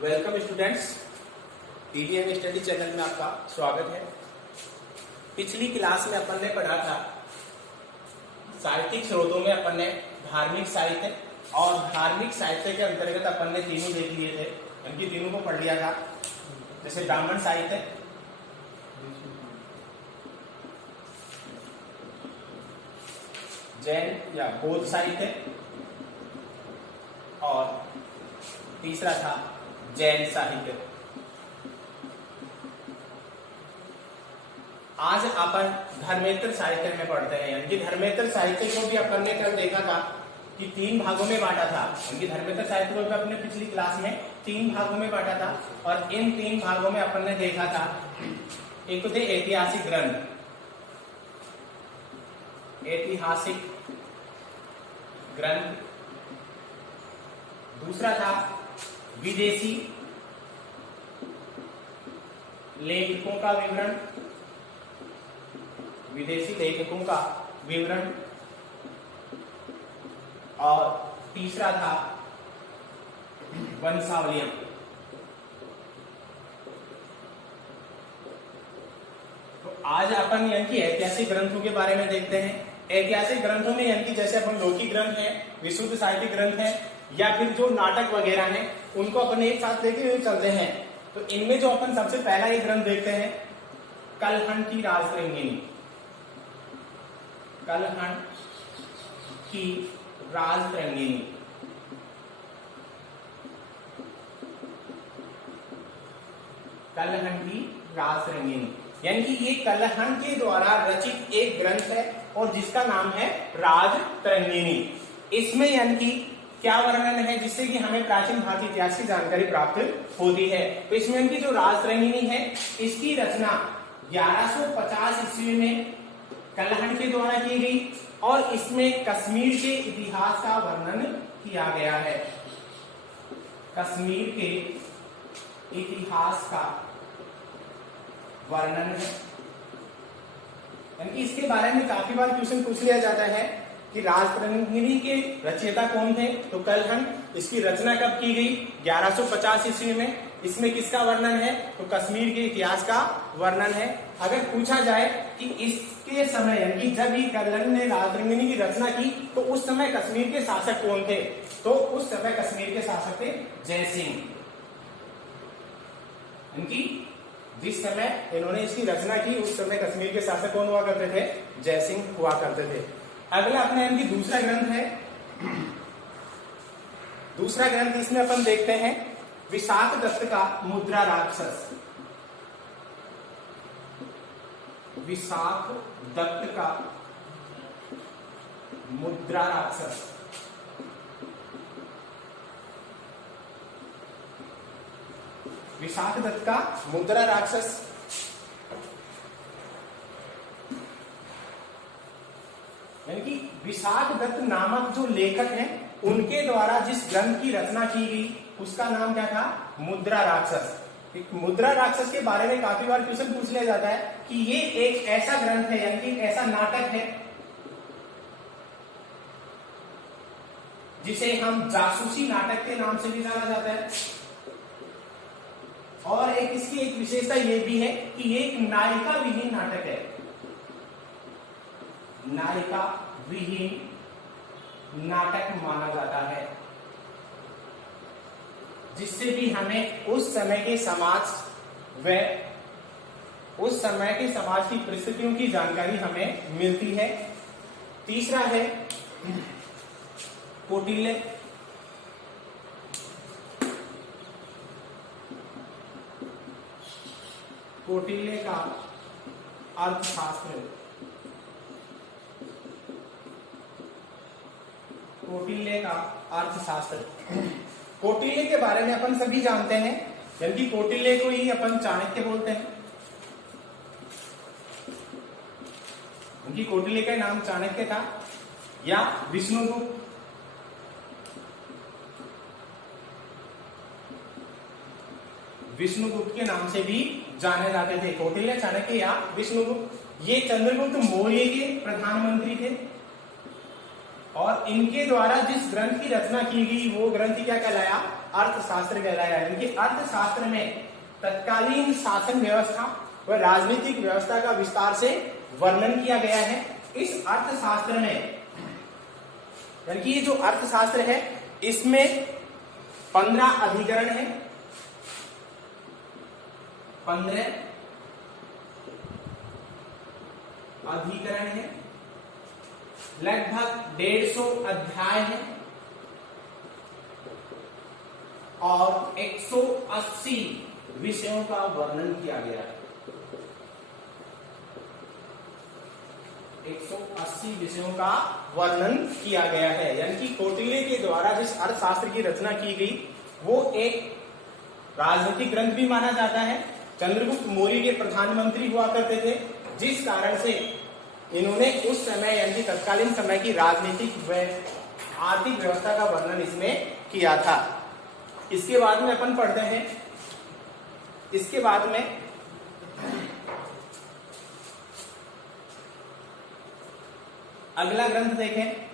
Welcome students, PDM study channel में आपका स्वागत है। पिछली क्लास में अपन ने पढ़ा था साहित्यिक स्रोतों में अपन ने धार्मिक साहित्य और धार्मिक साहित्य के अंतर्गत अपन ने तीनों देख लिए थे, इनकी तीनों को पढ़ लिया था। जैसे ब्राह्मण साहित्य, जैन या बौद्ध साहित्य और तीसरा था जैन साहित्य। आज अपन धर्मेतर साहित्य में पढ़ते हैं। यानी कि धर्मेतर साहित्य को भी अपन ने कल देखा था कि 3 भागों में बांटा था। यानी धर्मेतर साहित्य को भी अपने पिछली क्लास में 3 भागों में बांटा था और इन 3 भागों में अपन ने देखा था, एक तो थे ऐतिहासिक ग्रंथ, ऐतिहासिक ग्रंथ। दूसरा था विदेशी लेखकों का विवरण, विदेशी लेखकों का विवरण। और तीसरा था वंशावलियां। तो आज अपन यानी कि ऐतिहासिक ग्रंथों के बारे में देखते हैं। ऐतिहासिक ग्रंथों में यानी कि जैसे अपन लौकिक ग्रंथ है, विशुद्ध साहित्यिक ग्रंथ है या फिर जो नाटक वगैरह हैं, उनको अपन एक साथ लेके हुए चलते हैं। तो इनमें जो अपन सबसे पहला एक ग्रंथ देखते हैं, कलहन की राजतरंगिणी। कलहन की राजतरंगिणी। कलहन की राजतरंगिणी यानी कि ये कलहन के द्वारा रचित एक ग्रंथ है और जिसका नाम है राजतरंगिणी। इसमें यानी कि क्या वर्णन है जिससे कि हमें प्राचीन भारतीय इतिहास की जानकारी प्राप्त होती है। तो इसमें इनकी जो राजतरंगिणी है, इसकी रचना 1150 ईस्वी में कलहन के द्वारा की गई और इसमें कश्मीर के इतिहास का वर्णन किया गया है। कश्मीर के इतिहास का वर्णन है। यानी कि इसके बारे में काफी बार क्वेश्चन पूछ लिया जाता है कि राजतरंगिणी के रचयिता कौन थे। तो कलहन, इसकी रचना कब की गई? 1150 ईस्वी में। इसमें किसका वर्णन है? तो कश्मीर के इतिहास का वर्णन है। अगर पूछा जाए कि इसके समय यानी कि जब ही कलहन ने राजतरंगिणी की रचना की तो उस समय कश्मीर के शासक कौन थे? तो उस समय कश्मीर के शासक थे जय सिंह। इनकी जिस समय इन्होंने इसकी रचना की उस समय कश्मीर के शासक कौन हुआ करते थे? जय सिंह हुआ करते थे। अगला अपने इनकी दूसरा ग्रंथ है। दूसरा ग्रंथ इसमें अपन देखते हैं विशाख दत्त का मुद्रा राक्षस। विशाख दत्त का मुद्रा राक्षस। विशाख दत्त का मुद्रा राक्षस यानी कि विशाख दत्त नामक जो लेखक हैं उनके द्वारा जिस ग्रंथ की रचना की गई उसका नाम क्या था? मुद्रा राक्षस। एक मुद्रा राक्षस के बारे में काफी बार क्वेश्चन पूछ लिया जाता है कि ये एक ऐसा ग्रंथ है यानी कि एक ऐसा नाटक है जिसे हम जासूसी नाटक के नाम से भी जाना जाता है। और एक इसकी एक विशेषता ये भी है कि ये एक नायिका विहीन नाटक है। नायिका विहीन नाटक माना जाता है, जिससे भी हमें उस समय के समाज व उस समय के समाज की परिस्थितियों की जानकारी हमें मिलती है। तीसरा है कौटिल्य। कौटिल्य का अर्थशास्त्र। कौटिल्य का अर्थशास्त्र। कौटिल्य के बारे में अपन सभी जानते हैं, यानी कि कौटिल्य को ही अपन चाणक्य बोलते हैं। उनकी कौटिल्य का नाम चाणक्य था या विष्णुगुप्त। विष्णुगुप्त के नाम से भी जाने जाते थे। कौटिल्य, चाणक्य या विष्णुगुप्त। ये चंद्रगुप्त मौर्य के प्रधानमंत्री थे और इनके द्वारा जिस ग्रंथ की रचना की गई वो ग्रंथ क्या कहलाया? अर्थशास्त्र कहलाया। यानी कि अर्थशास्त्र में तत्कालीन शासन व्यवस्था व राजनीतिक व्यवस्था का विस्तार से वर्णन किया गया है। इस अर्थशास्त्र में, यानी कि ये जो अर्थशास्त्र है इसमें 15 अधिकरण है, 15 अधिकरण है, लगभग 150 अध्याय है और 180 विषयों का वर्णन किया गया है। 180 विषयों का वर्णन किया गया है। यानी कि कौटिल्य के द्वारा जिस अर्थशास्त्र की रचना की गई वो एक राजनीतिक ग्रंथ भी माना जाता है। चंद्रगुप्त मौर्य के प्रधानमंत्री हुआ करते थे, जिस कारण से इन्होंने उस समय यानी कि तत्कालीन समय की राजनीतिक व आर्थिक व्यवस्था का वर्णन इसमें किया था। इसके बाद में अपन पढ़ते हैं, इसके बाद में अगला ग्रंथ देखें,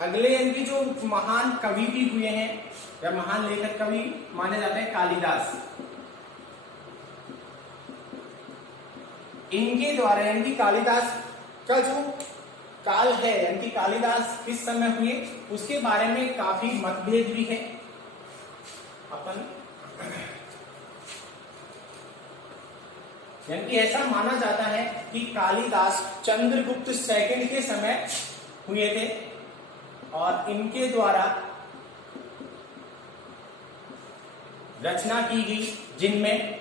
अगले इनकी जो महान कवि भी हुए हैं या महान लेखक कवि माने जाते हैं कालिदास। इनके द्वारा यानी कि कालिदास का जो काल है यानी कि कालिदास किस समय हुए उसके बारे में काफी मतभेद भी है। अपन यानी कि ऐसा माना जाता है कि कालिदास चंद्रगुप्त सेकंड के समय हुए थे और इनके द्वारा रचना की गई, जिनमें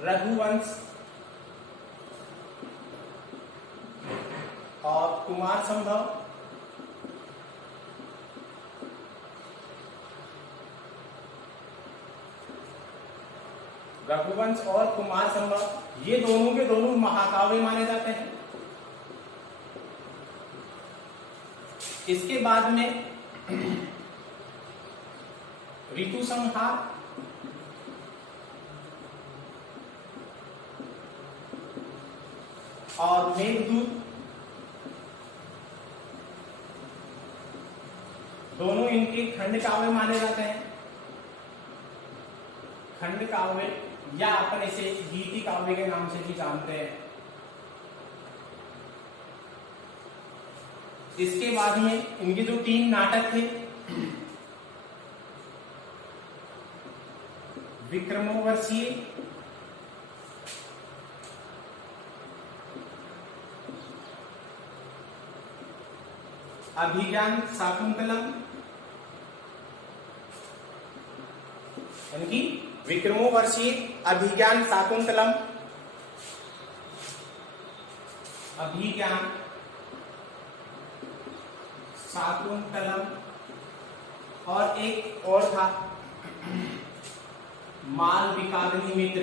रघुवंश और कुमार संभव, रघुवंश और कुमार संभव ये दोनों के दोनों महाकाव्य माने जाते हैं। इसके बाद में ऋतु संहार, और मेघदूत दोनों इनके खंड काव्य माने जाते हैं। खंड काव्य या अपन इसे गीति काव्य के नाम से भी जानते हैं। इसके बाद में इनके जो 3 नाटक थे, विक्रमोर्वशीय, अभिज्ञान शाकुंतलम, यानी कि विक्रमोर्वशीय, अभिज्ञान शाकुंतलम, अभिज्ञान शाकुंतलम, और एक और था मालविकाग्नि मित्र।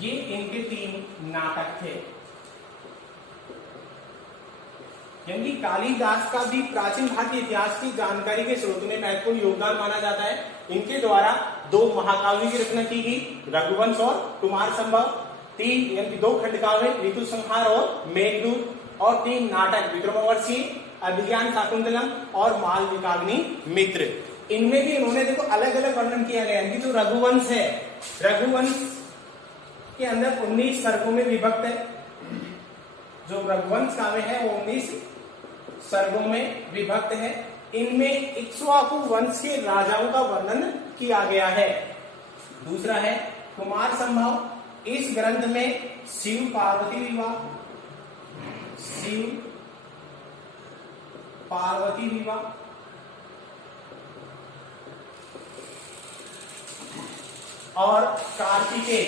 ये इनके 3 नाटक थे। यानी कालिदास का भी प्राचीन भारतीय इतिहास की जानकारी के स्रोत में महत्वपूर्ण योगदान माना जाता है। इनके द्वारा 2 महाकाव्य की रचना की गई, रघुवंश और कुमार संभव, 3 यानी 2 खंडकाव्य, ऋतु संहार और मेघदूत, और 3 नाटक, विक्रमोर्वशीय, अभिज्ञान शाकुंतलम और मालविकाग्नि मित्र। इनमें भी इन्होंने देखो अलग अलग वर्णन किया गया है। जो रघुवंश है, रघुवंश के अंदर 19 सर्गों में विभक्त है। जो रघुवंश काव्य है वो 19 सर्गों में विभक्त है। इनमें इक्ष्वाकु वंश के राजाओं का वर्णन किया गया है। दूसरा है कुमार संभव। इस ग्रंथ में शिव पार्वती विवाह, शिव पार्वती विवाह, और कार्तिकेय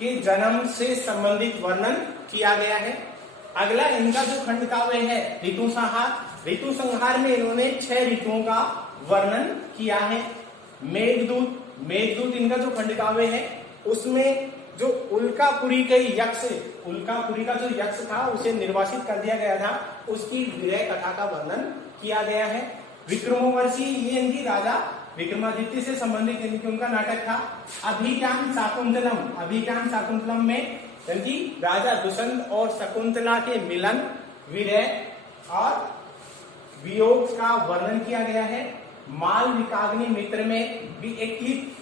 के जन्म से संबंधित वर्णन किया गया है। अगला इनका जो खंड काव्य है ऋतु संहार। ऋतु संहार में इन्होंने 6 ऋतुओं का वर्णन किया है। मेघदूत, मेघदूत इनका जो खंड काव्य है उसमें जो उल्कापुरी का जो यक्ष था उसे निर्वासित कर दिया गया था, उसकी विरह कथा का वर्णन किया गया है। विक्रमोर्वशी ये इनकी राजा विक्रमादित्य से संबंधित इनकी उनका नाटक था। अभिज्ञान शाकुंतलम में इनकी राजा दुष्यंत और शकुंतला के मिलन, विरह और वियोग का वर्णन किया गया है। मालविकाग्नि मित्र में भी एक क्लिप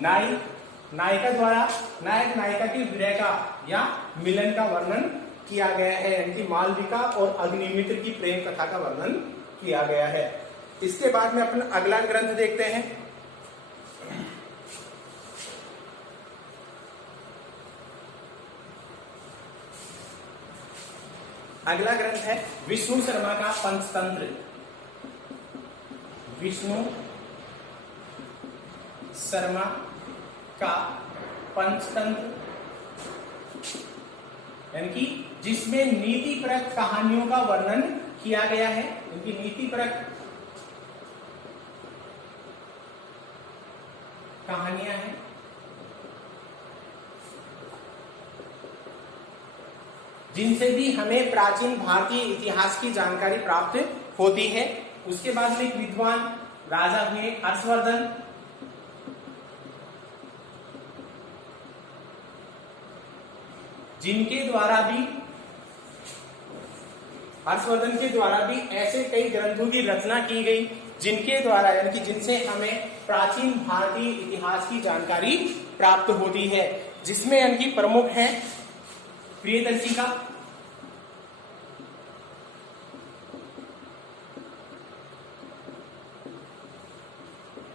नायक नायिका की विरह का या मिलन का वर्णन किया गया है। इनकी मालविका और अग्निमित्र की प्रेम कथा का वर्णन किया गया है। इसके बाद में अपना अगला ग्रंथ देखते हैं। अगला ग्रंथ है विष्णु शर्मा का पंचतंत्र। विष्णु शर्मा का पंचतंत्र यानी कि जिसमें नीतिपरक कहानियों का वर्णन किया गया है। इनकी नीतिपरक कहानियां हैं, जिनसे भी हमें प्राचीन भारतीय इतिहास की जानकारी प्राप्त होती है। उसके बाद में एक विद्वान राजा हुए हर्षवर्धन, हर्षवर्धन के द्वारा भी ऐसे कई ग्रंथों की रचना की गई जिनके द्वारा यानी कि जिनसे हमें प्राचीन भारतीय इतिहास की जानकारी प्राप्त होती है, जिसमें इनकी प्रमुख है प्रियदर्शिका,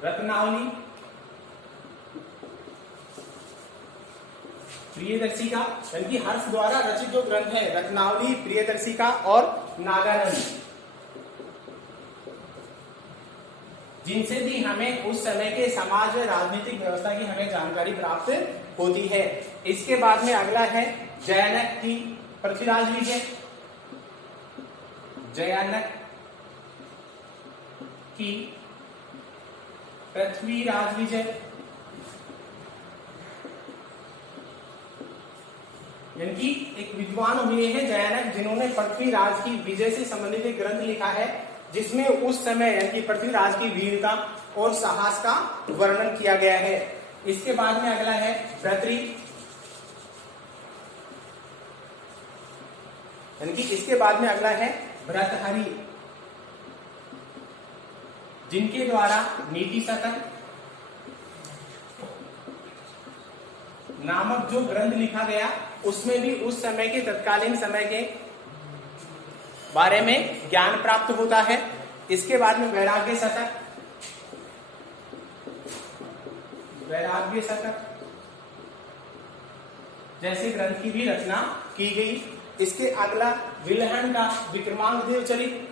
रत्नावली, प्रियदर्शिका यानी कि हर्ष द्वारा रचित जो ग्रंथ है रत्नावली, प्रियदर्शिका और नागानंद, जिनसे भी हमें उस समय के समाज व राजनीतिक व्यवस्था की हमें जानकारी प्राप्त होती है। इसके बाद में अगला है जयानक की पृथ्वीराज विजय। जयानक की पृथ्वीराज विजय यानी कि एक विद्वान हुए हैं जयानक, जिन्होंने पृथ्वीराज की विजय से संबंधित एक ग्रंथ लिखा है, जिसमें उस समय यानी कि पृथ्वीराज की वीरता और साहस का वर्णन किया गया है। इसके बाद में अगला है भर्तृ यानी कि इसके बाद में अगला है भर्तृहरि, जिनके द्वारा नीति शतक नामक जो ग्रंथ लिखा गया, उसमें भी उस समय के तत्कालीन समय के बारे में ज्ञान प्राप्त होता है। इसके बाद में वैराग्य शतक जैसे ग्रंथ की भी रचना की गई। इसके अगला विल्हण का विक्रमांक देव चरित,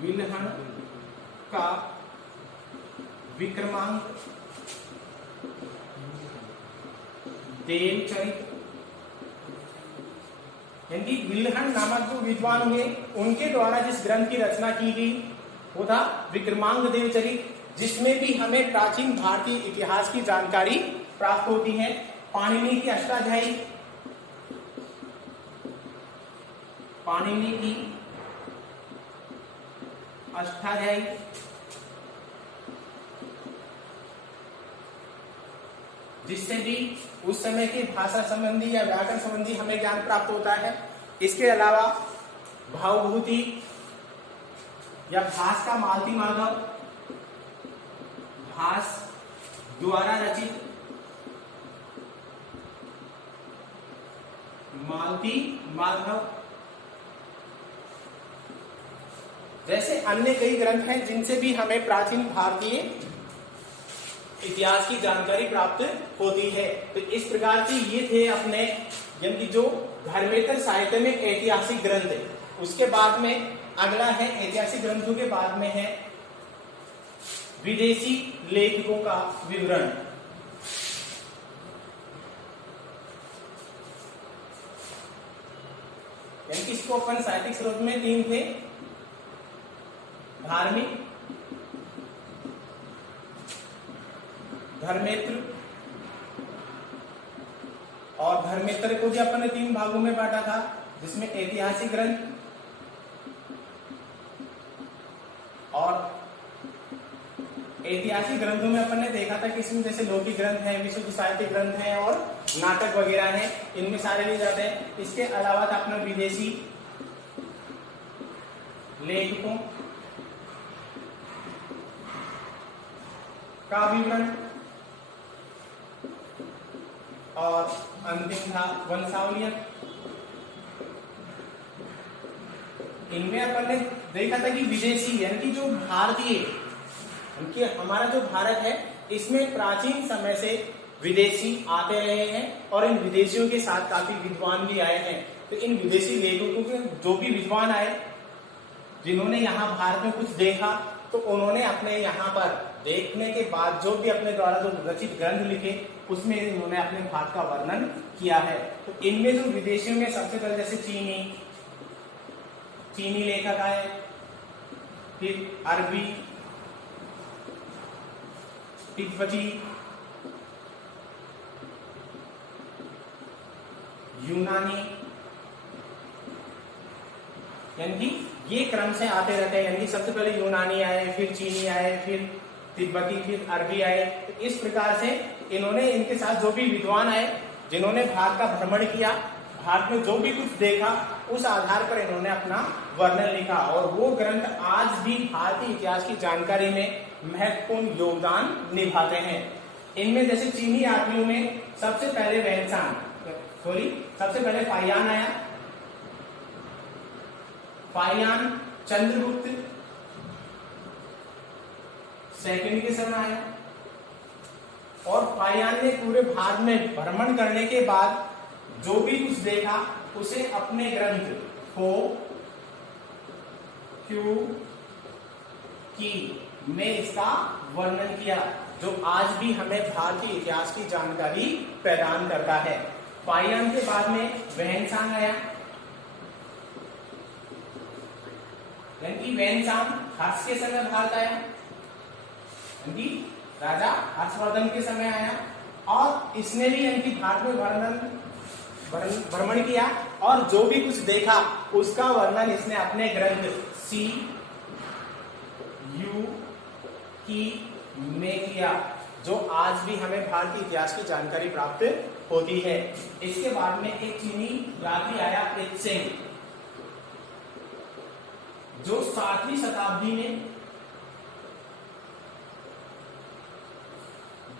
विल्हण का विक्रमांक देव चरित यानी कि विल्हण नामक जो विद्वान हुए उनके द्वारा जिस ग्रंथ की रचना की गई वो था विक्रमांक देव चरित, जिसमें भी हमें प्राचीन भारतीय इतिहास की जानकारी प्राप्त होती है। पाणिनि की अष्टाध्यायी, पाणिनि की अष्टाध्यायी जिससे भी उस समय की भाषा संबंधी या व्याकरण संबंधी हमें ज्ञान प्राप्त होता है। इसके अलावा भावभूति या भास का मालती माधव, भास द्वारा रचित मालती माधव जैसे अन्य कई ग्रंथ हैं, जिनसे भी हमें प्राचीन भारतीय इतिहास की जानकारी प्राप्त होती है। तो इस प्रकार की ये थे अपने यानी जो धर्मेतर साहित्य में ऐतिहासिक ग्रंथ है। उसके बाद में अगला है ऐतिहासिक ग्रंथों के बाद में है विदेशी लेखकों का विवरण। यानी कि इसको अपन साहित्यिक स्रोत में तीन थे, धार्मिक, धर्मेत्र, और धर्मेत्र को भी अपन ने 3 भागों में बांटा था, जिसमें ऐतिहासिक ग्रंथ और ऐतिहासिक ग्रंथों में अपन ने देखा था कि इसमें जैसे लौकिक ग्रंथ है, विशुद्ध साहित्यिक ग्रंथ है और नाटक वगैरह हैं, इनमें सारे लिए जाते हैं। इसके अलावा था अपना विदेशी लेखकों का विवरण, और अंतिम था वंशावलियां। इनमें अपन ने देखा था कि विदेशी यानी कि जो भारतीय, उनकी हमारा जो भारत है, इसमें प्राचीन समय से विदेशी आते रहे हैं और इन विदेशियों के साथ काफी विद्वान भी आए हैं। तो इन विदेशी लेखकों के जो भी विद्वान आए, जिन्होंने यहाँ भारत में कुछ देखा, तो उन्होंने अपने यहाँ पर देखने के बाद जो भी अपने द्वारा जो रचित ग्रंथ लिखे, उसमें इन्होंने अपने भारत का वर्णन किया है। तो इनमें जो विदेशियों में सबसे पहले जैसे चीनी लेखक आए, फिर अरबी, तिब्बती, यूनानी, यानी कि ये क्रम से आते रहते हैं। यानी कि सबसे पहले यूनानी आए, फिर चीनी आए, फिर तिब्बती, फिर अरबी आए। तो इस प्रकार से इन्होंने, इनके साथ जो भी विद्वान आए, जिन्होंने भारत का भ्रमण किया, भारत में जो भी कुछ देखा, उस आधार पर इन्होंने अपना वर्णन लिखा, और वो ग्रंथ आज भी भारतीय इतिहास की जानकारी में महत्वपूर्ण योगदान निभाते हैं। इनमें जैसे चीनी यात्रियों में सबसे पहले सबसे पहले फाहियान आया। फाहियान चंद्रगुप्त सेकंड के समय आया, और फाहियान ने पूरे भारत में भ्रमण करने के बाद जो भी कुछ देखा, उसे अपने ग्रंथ को में इसका वर्णन किया, जो आज भी हमें भारतीय इतिहास की जानकारी प्रदान करता है। फाहियान के बाद में वहनसांग आया, यानी कि वहनसांग हर्ष के समय भारत आया, यानी कि राजा हर्षवर्धन के समय आया, और इसने भी यानी कि भारत में भ्रमण किया, और जो भी कुछ देखा उसका वर्णन इसने अपने ग्रंथ में किया, जो आज भी हमें भारतीय इतिहास की जानकारी प्राप्त होती है। इसके बाद में एक चीनी यात्री आया, त्सेंग, जो 7वीं शताब्दी में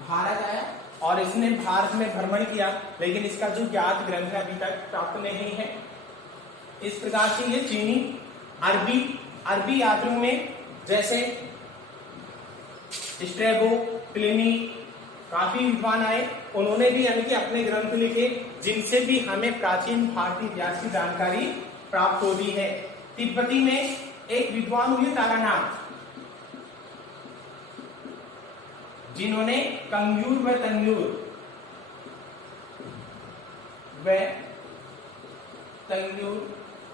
भारत आया, और इसने भारत में भ्रमण किया, लेकिन इसका जो ज्ञात ग्रंथ है अभी तक प्राप्त नहीं है। इस प्रकार से ये चीनी, अरबी यात्रियों में जैसे स्ट्रैबो, प्लिनी, काफी विद्वान आए, उन्होंने भी यानी कि अपने ग्रंथ लिखे, जिनसे भी हमें प्राचीन भारतीय इतिहास की जानकारी प्राप्त होती है। तिब्बती में एक विद्वान हुए तारानाथ, जिन्होंने कंग्यूर व तंग्यूर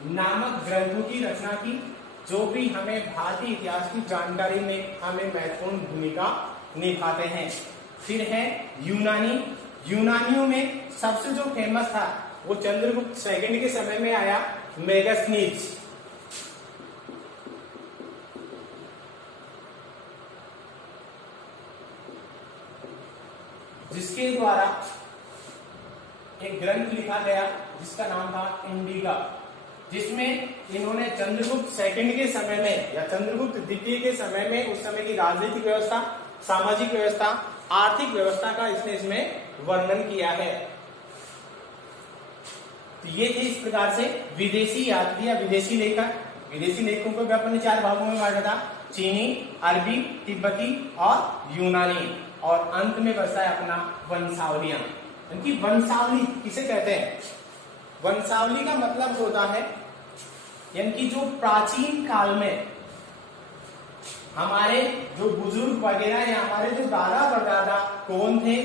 नामक ग्रंथों की रचना की, जो भी हमें भारतीय इतिहास की जानकारी में हमें महत्वपूर्ण भूमिका निभाते हैं। फिर है यूनानियों में सबसे जो फेमस था वो चंद्रगुप्त सेकंड के समय में आया, मेगास्थनीज, जिसके द्वारा एक ग्रंथ लिखा गया जिसका नाम था इंडिका, जिसमें इन्होंने चंद्रगुप्त सेकंड के समय में या चंद्रगुप्त द्वितीय के समय में उस समय की राजनीतिक व्यवस्था, सामाजिक व्यवस्था, आर्थिक व्यवस्था का इसमें वर्णन किया है। तो ये थे इस प्रकार से विदेशी यात्री या विदेशी लेखकों को भी अपन ने 4 भागों में बांटा था, चीनी, अरबी, तिब्बती और यूनानी, और अंत में बचा है अपना वंशावलियां। इनकी वंशावली किसे कहते हैं? वंशावली का मतलब होता है यानी कि जो प्राचीन काल में हमारे जो बुजुर्ग वगैरह या हमारे जो दादा परदादा कौन थे,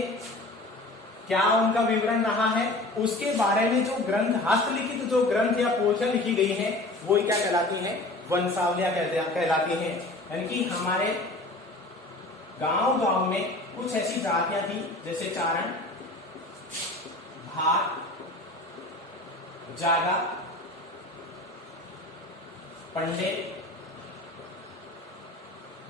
क्या उनका विवरण रहा है, उसके बारे में जो ग्रंथ, हस्तलिखित जो ग्रंथ या पोथियां लिखी गई हैं, वो क्या कहलाती हैं? वंशावलियां कहलाती हैं। यानी कि हमारे गांव में कुछ ऐसी जातियां थी जैसे चारण, भाट, जागा, पंडित,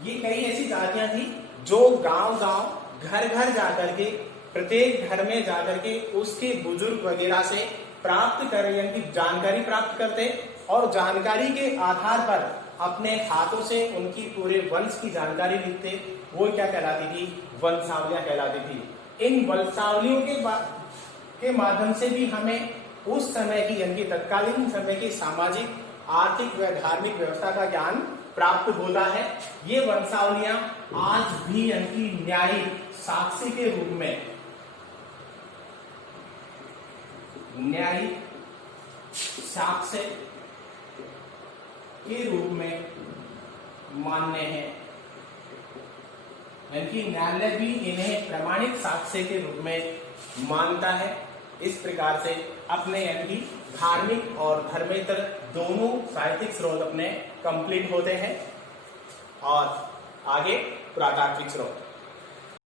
ये कई ऐसी जातियां थी जो गांव-गांव, घर-घर जाकर के, प्रत्येक घर में जाकर के उसके बुजुर्ग वगैरह से प्राप्त कर, यानी जानकारी प्राप्त करते और जानकारी के आधार पर अपने हाथों से उनकी पूरे वंश की जानकारी लिखते। वो क्या कहलाती थी? वंशावलियां कहलाती थी। इन वंशावलियों के माध्यम से भी हमें उस समय की, यानी तत्कालीन समय की सामाजिक, आर्थिक व धार्मिक व्यवस्था का ज्ञान प्राप्त होता है। ये वंशावलियां आज भी यानी न्यायिक साक्ष्य के रूप में, न्यायिक साक्ष्य के रूप में मान्य है, यानी न्यायालय भी इन्हें प्रमाणित साक्ष्य के रूप में मानता है। इस प्रकार से अपने यानी धार्मिक और धर्मेतर दोनों साहित्यिक स्रोत अपने कंप्लीट होते हैं और आगे पुरातात्विक स्रोत।